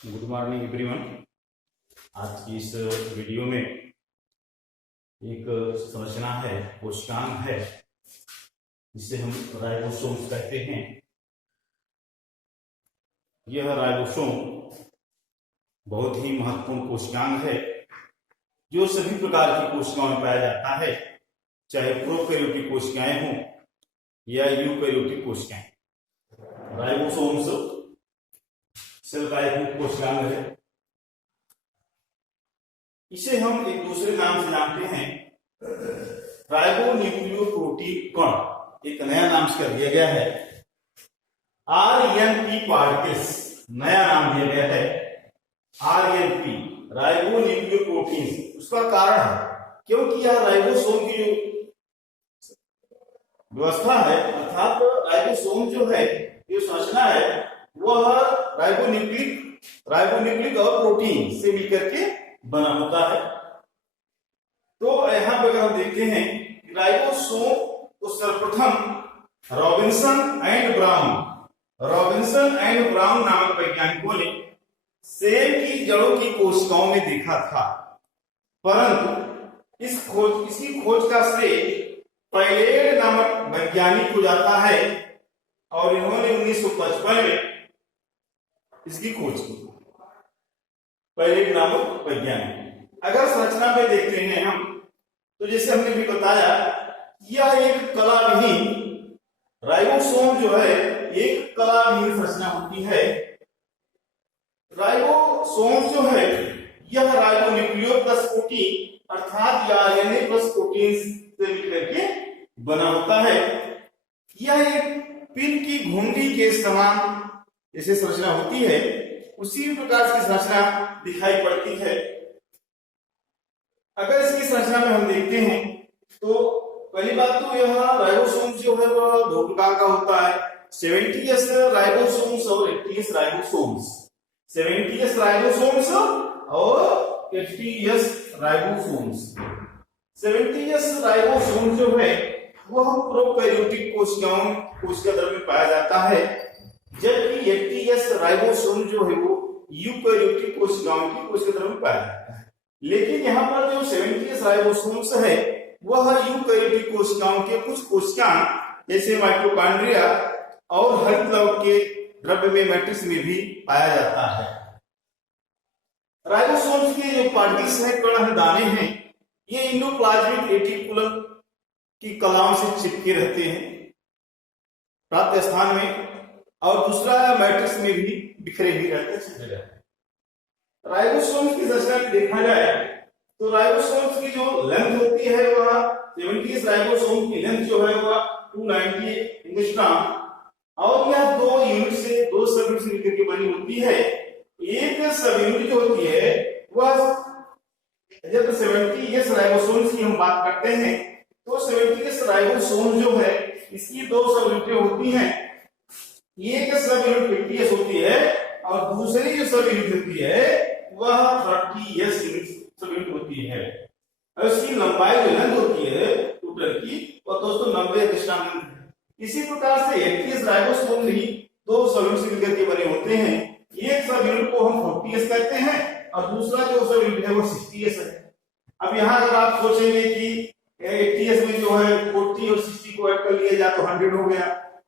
Good morning everyone. आज की इस वीडियो में एक संरचना है, कोशिकांग है, जिसे हम राइबोसोम्स कहते हैं। यह राइबोसोम बहुत ही महत्वपूर्ण कोशिकांग है जो सभी प्रकार की कोशिकाओं में पाया जाता है, चाहे प्रोकैरियोटिक कोशिकाएं हों या यूकैरियोटिक कोशिकाएं। राइबोसोम्स सेल का एक कोशिकांग है। इसे हम एक दूसरे नाम से जानते हैं राइबोन्यूक्लियोप्रोटीन कण। एक नया नाम इसका दिया गया है RNP पार्टिकल्स, नया नाम दिया गया है RNP, राइबोन्यूक्लियोप्रोटीन। उसका कारण है क्योंकि यह राइबोसोम की जो व्यवस्था है, अर्थात राइबोसोम जो है, ये संरचना है, वह राइबोन्यूक्लिक और प्रोटीन से मिलकर के बना होता है। तो यहां पर अगर हम देखते हैं कि राइबोसोम को सर्वप्रथम रॉबिन्सन एंड ब्राउन नामक वैज्ञानिकों ने सेल की जड़ों की कोशिकाओं में देखा था, परंतु इसकी खोज का श्रेय पैलेड नामक वैज्ञानिक को जाता है और इन्होंने 1955 में इसकी खोज की। पैलेड नामक वैज्ञानिक। अगर संरचना में देखते हैं हम, तो जैसे हमने भी बताया, यह एक कलाविहीन राइबोसोम जो है, एक कलाविहीन संरचना होती है। राइबोसोम जो है, यह राइबोन्यूक्लियो प्लस प्रोटीन अर्थात RNA प्लस प्रोटीन से मिलकर के बना होता है। यह एक पिन की घुंडी के समान जैसे संरचना होती है, उसी प्रकार की संरचना दिखाई पड़ती है। अगर इसकी संरचना में हम देखते हैं तो पहली बात तो यह राइबोसोम जो है वह दो प्रकार का होता है, 70S राइबोसोम्स और 80S राइबोसोम्स। 70S राइबोसोम्स और 80S राइबोसोम्स। 70S राइबोसोम जो है वह प्रोकैरियोटिक कोशिका द्रव्य में पाया जाता है, जबकि 80S राइबोसोम जो है वो यूकैरियोटिक कोशिकाओं की कोशिका द्रव्य में पाया जाता है। लेकिन यहाँ पर जो 70S राइबोसोम्स है वह यूकैरियोटिक कोशिकाओं के कुछ कोशिकांग जैसे माइटोकॉन्ड्रिया और हरित लवक के द्रव्य में मैट्रिक्स में भी पाया जाता है। राइबोसोम्स के जो पार्टिकल्स है, कण है, दाने हैं, ये एंडोप्लाज्मिक रेटिकुलम की कलाओं से चिपके रहते हैं प्राप्त स्थान में, और दूसरा मैट्रिक्स में भी बिखरे ही रहते हैं। राइबोसोम्स की संरचना में देखा जाए तो राइबोसोम्स की जो लेंथ होती है वह 70S राइबोसोम की लेंथ जो है वह 290 एंगस्ट्रॉम, और यह दो सब यूनिट से मिलकर के बनी होती है। एक सब यूनिट जो होती है वह, जब 70S राइबोसोम्स की हम बात करते हैं तो 70S राइबोसोम जो है इसकी दो सब यूनिटें होती हैं। एक सब यूनिट 50S होती है और दूसरी जो सब यूनिट होती है वह 30S सब यूनिट होती है। और इसकी लंबाई जो लेंथ होती है टोटल की, वह दोस्तों 90 एंगस्ट्रॉम है। इसी प्रकार से 80S राइबोसोम भी दो सब यूनिट से मिलकर के बने होते हैं। एक सब यूनिट को हम 40S कहते हैं और दूसरा जो सब यूनिट है वो 60S है। अब यहाँ अगर आप सोचेंगे कि 80S में जो है 40 और 60 को ऐड कर लिया जाए तो 100 हो गया,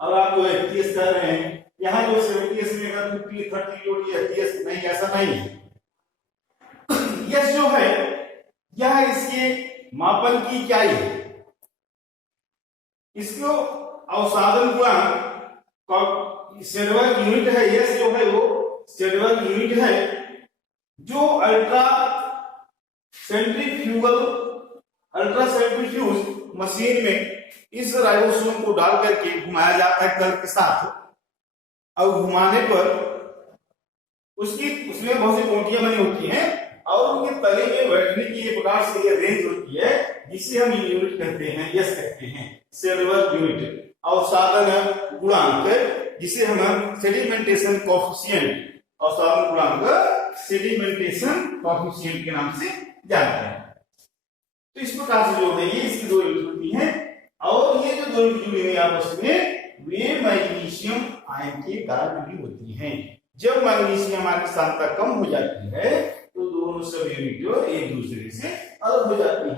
और आप जो 80S कर रहे हैं, यहाँ जो 70S में अगर 50, 30 जोड़िए 80S, नहीं, ऐसा नहीं है। यह जो है यह इसके मापन की इकाई है। इसको अवसादन गुणांक सेडवर्ग यूनिट है। यह जो है वो सेडवर्ग यूनिट है जो अल्ट्रा सेंट्रीफ्यूज मशीन में इस राइबोसोम को डाल करके घुमाया जाता है कल के साथ, और घुमाने पर उसमें बहुत सी पोंटियां बनी होती हैं और उनके तले में बैठने की एक प्रकार से ये रेंज होती है, जिसे हम यूनिट कहते हैं, यस कहते हैं, सेडवर्ग यूनिट। अवसादन गुणांक जिसे हम सेडिमेंटेशन कोएफिशिएंट, अवसादन गुणांक सेडिमेंटेशन कोएफिशिएंट के नाम से जानते हैं। तो इस प्रकार से जो है ये इसकी दो यूनिट होती हैं, और ये जो दो यूनिट जुड़ी हुई आपस में वे मैग्नीशियम आयन के कारण जुड़ी होती हैं। जब मैग्नीशियम आयन की सांद्रता कम हो जाती है तो दोनों सब यूनिट एक दूसरे से अलग हो जाती है।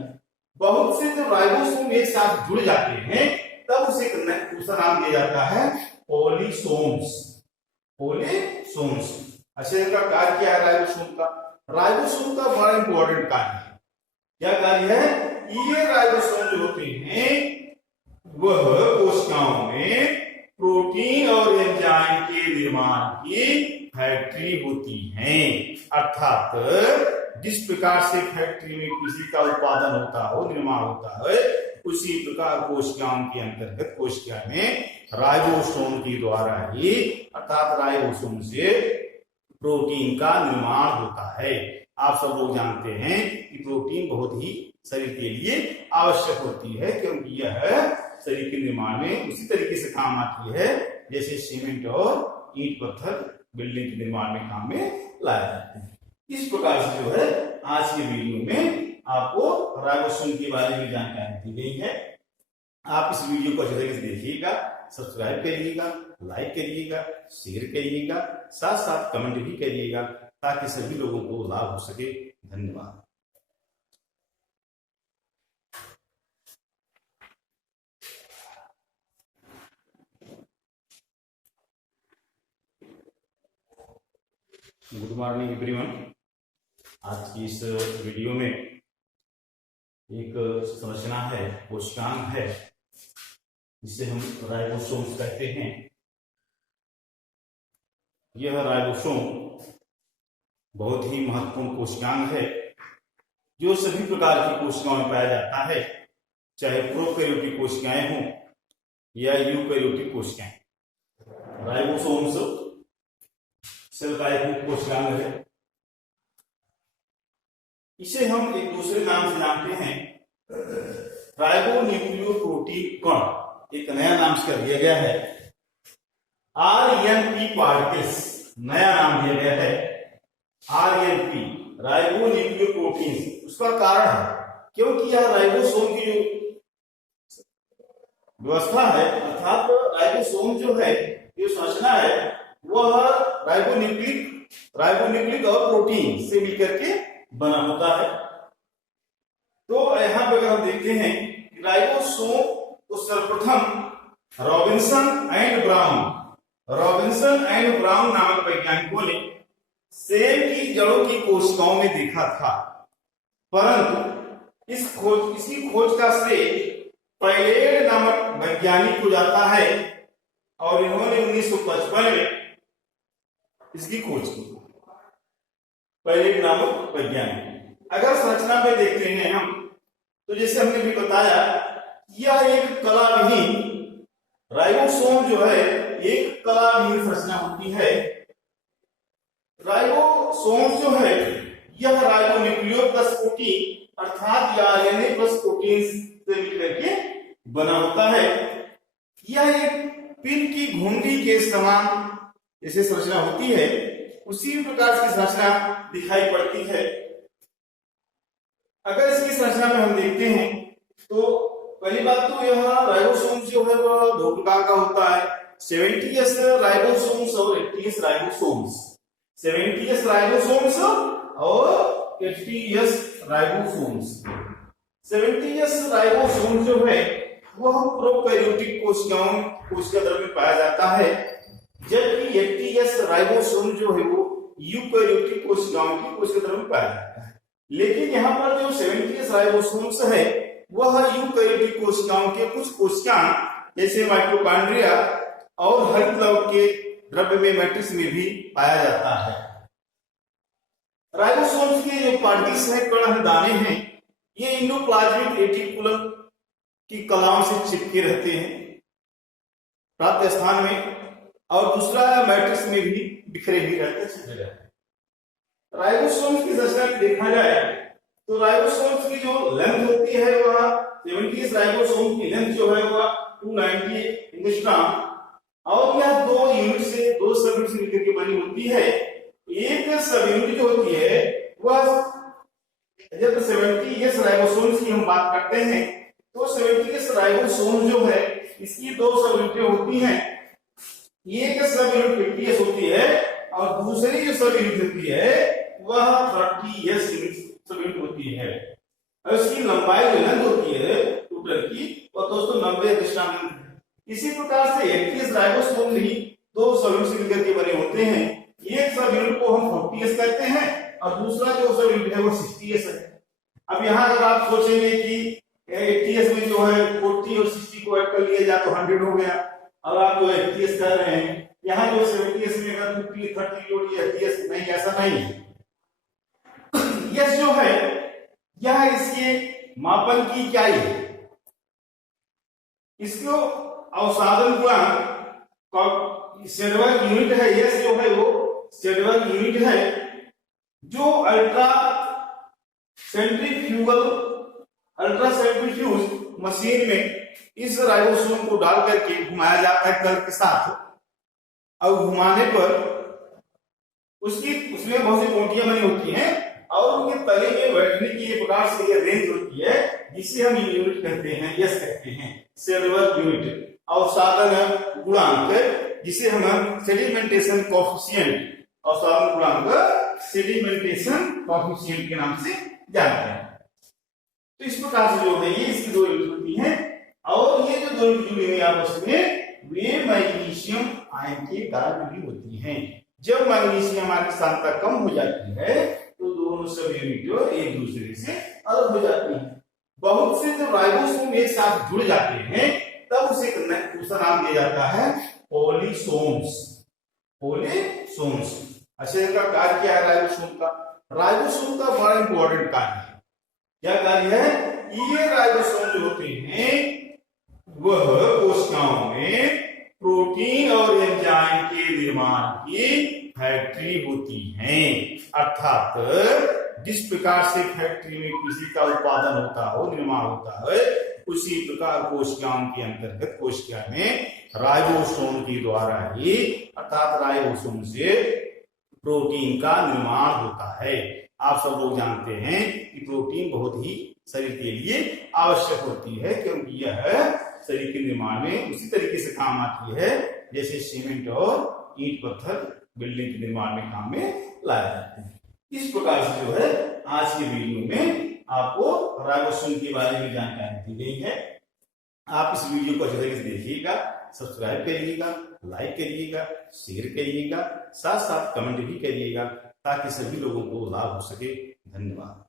बहुत से जो राइबोसोम एक साथ जुड़ जाते हैं तब उसे दूसरा नाम दिया जाता है पॉलीसोम्स। पॉलीसोम्स। अच्छा, इनका कार्य क्या है राइबोसोम का? राइबोसोम का बड़ा इंपॉर्टेंट कार्य है। क्या कार्य है? ये राइबोसोम जो होते हैं वह कोशिकाओं में प्रोटीन और एंजाइम के निर्माण की फैक्ट्री होती है। अर्थात जिस प्रकार से फैक्ट्री में किसी का उत्पादन होता हो, निर्माण होता है, उसी प्रकार कोशिकाओं के अंतर्गत कोशिका में राइबोसोम के द्वारा ही अर्थात राइबोसोम से प्रोटीन का निर्माण होता है। आप सब लोग जानते हैं कि प्रोटीन बहुत ही शरीर के लिए आवश्यक होती है, क्योंकि यह शरीर के निर्माण में उसी तरीके से काम आती है जैसे सीमेंट और ईंट पत्थर बिल्डिंग के निर्माण में काम में लाया जाता है। इस प्रकार से जो है आज के वीडियो में आपको राइबोसोम के बारे में जानकारी दी गई है। आप इस वीडियो को अच्छे तरीके से देखिएगा, सब्सक्राइब करिएगा, लाइक करिएगा, शेयर करिएगा, साथ साथ कमेंट भी करिएगा ताकि सभी लोगों को लाभ हो सके। धन्यवाद। Good morning everyone. आज की इस वीडियो में एक संरचना है, कोशिकांग है, जिसे हम राइबोसोम्स कहते हैं। यह राइबोसोम बहुत ही महत्वपूर्ण कोशिकांग है जो सभी प्रकार की कोशिकाओं में पाया जाता है, चाहे प्रोकैरियोटिक कोशिकाएं हों या यूकैरियोटिक कोशिकाएं। राइबोसोम्स सेल का एक कोशिकांग है। इसे हम एक दूसरे नाम से जानते हैं राइबोन्यूक्लियोप्रोटीन कण। एक नया नाम इसका दिया गया है RNP पार्टिकल्स, नया नाम दिया गया है RNP, राइबोन्यूक्लियोप्रोटीन। उसका कारण है क्योंकि यह राइबोसोम की जो व्यवस्था है अर्थात राइबोसोम जो है, ये संरचना है, वह राइबोन्यूक्लिक और प्रोटीन से मिलकर के बना होता है। तो यहां पर अगर हम देखते हैं कि राइबोसोम को सर्वप्रथम रॉबिन्सन एंड ब्राउन नामक वैज्ञानिकों ने सेल की जड़ों की कोशिकाओं में देखा था, परंतु इसी खोज का श्रेय पैलेड नामक वैज्ञानिक को जाता है और इन्होंने 1955 में इसकी खोज की। पैलेड नामक वैज्ञानिक। अगर संरचना में देखते हैं हम तो जैसे हमने भी बताया, यह एक कलाविहीन राइबोसोम जो है एक कलाविहीन संरचना होती है। राइबोसोम जो है यह राइबोन्यूक्लियो प्लस प्रोटीन अर्थात आरएनए प्लस प्रोटीन से मिलकर के बना होता है। यह एक पिन की घुंडी के समान जैसे संरचना होती है, उसी प्रकार की संरचना दिखाई पड़ती है। अगर इसकी संरचना में हम देखते हैं तो पहली बात तो यह राइबोसोम जो है वह दो प्रकार का होता है, 70S राइबोसोम्स और 80S राइबोसोम्स। 70S राइबोसोम्स और 80S राइबोसोम्स। 70S राइबोसोम जो है वह प्रोकैरियोटिक कोशिका द्रव्य में पाया जाता है, जबकि 80S राइबोसोम जो है वो यूकैरियोटिक कोशिकाओं की कोशिका द्रव्य में पाया जाता है। लेकिन यहाँ पर जो 70S राइबोसोम्स है वह यूकैरियोटिक कोशिकाओं के कुछ कोशिकांग जैसे माइटोकॉन्ड्रिया और हरित लवक के द्रव्य में मैट्रिक्स में भी पाया जाता है। राइबोसोम्स के जो पार्टिकल्स हैं, कण हैं, दाने हैं, ये एंडोप्लाज्मिक रेटिकुलम की कलाओं से चिपके रहते हैं प्राप्त स्थान में, और दूसरा मैट्रिक्स में भी बिखरे ही रहते हैं। राइबोसोम्स की संरचना में देखा जाए तो राइबोसोम्स की जो लेंथ होती है वह 70S राइबोसोम की लेंथ जो है वह 290 एंगस्ट्रॉम, और यह दो सब यूनिट से मिलकर के बनी होती है। एक सब यूनिट जो होती है वह जब 70S राइबोसोम्स की हम बात करते हैं तो 70S राइबोसोम जो है इसकी दो सब यूनिटें होती हैं। एक सब यूनिट 50S होती है और दूसरी जो सब यूनिट होती है वह 30s सब यूनिट होती है। और इसकी लंबाई जो लेंथ होती है टूटर की वह दोस्तों 90 दशमलव है। इसी प्रकार से 80s राइबोसोम भी दो सब यूनिट से मिलकर के बने होते हैं। एक सब यूनिट को हम 40s कहते हैं और दूसरा जो सब यूनिट है वो 60s है। अब यहाँ अगर आप सोचेंगे कि 80s में जो है 40 और 60 को ऐड कर लिया जाए तो 100 हो गया, और आप जो 80s कह रहे हैं यहाँ जो 70s में अगर 50 30 जोड़िए 80s, नहीं ऐसा नहीं है। यस जो है यह इसके मापन की इकाई है। इसको अवसादन गुणांक सेडवर्ग यूनिट है। यस जो है वो सेडवर्ग यूनिट है जो अल्ट्रा सेंट्रीफ्यूज मशीन में इस राइबोसोम को डाल करके घुमाया जाता है कल के साथ, और घुमाने पर उसमें बहुत सी पोंटियां बनी होती हैं और उनके तले में बैठने की ये प्रकार से ये रेंज होती है जिसे हम यूनिट कहते हैं, यस कहते हैं सेडवर्ग यूनिट। अवसादन गुणांक जिसे हम सेडिमेंटेशन कोएफिशिएंट, अवसादन गुणांक सेडिमेंटेशन कोएफिशिएंट के नाम से जानते हैं। तो इस प्रकार से जो है ये इसकी दो यूनिट होती हैं, और ये जो दो यूनिट जुड़ी हुई आपस में वे मैग्नीशियम आयन के कारण भी होती हैं। जब मैग्नीशियम आयन की सांद्रता कम हो जाती है तो दोनों सब यूनिट जो एक दूसरे से अलग हो जाती हैं। बहुत से जो राइबोसोम एक साथ जुड़ जाते हैं तब उसे दूसरा नाम दिया जाता है पॉलीसोम्स। पॉलीसोम्स। अच्छा, इनका कार्य क्या है राइबोसोम का? राइबोसोम का बड़ा इंपॉर्टेंट कार्य है। क्या कार्य है? ये राइबोसोम जो होते हैं वह कोशिकाओं में प्रोटीन और एंजाइम के निर्माण की फैक्ट्री होती है। अर्थात जिस प्रकार से फैक्ट्री में किसी का उत्पादन होता हो, निर्माण होता है, उसी प्रकार कोशिकाओं के अंतर्गत कोशिका में राइबोसोम के द्वारा ही, अर्थात राइबोसोम से प्रोटीन का निर्माण होता है। आप सब लोग जानते हैं कि प्रोटीन बहुत ही शरीर के लिए आवश्यक होती है, क्योंकि यह शरीर के निर्माण में उसी तरीके से काम आती है जैसे सीमेंट और ईंट पत्थर बिल्डिंग के निर्माण में काम में लाया जाता है। इस प्रकार से जो है आज के वीडियो में आपको राइबोसोम के बारे में जानकारी दी गई है। आप इस वीडियो को अच्छे तरीके से देखिएगा, सब्सक्राइब करिएगा, लाइक करिएगा, शेयर करिएगा, साथ साथ कमेंट भी करिएगा ताकि सभी लोगों को लाभ हो सके। धन्यवाद।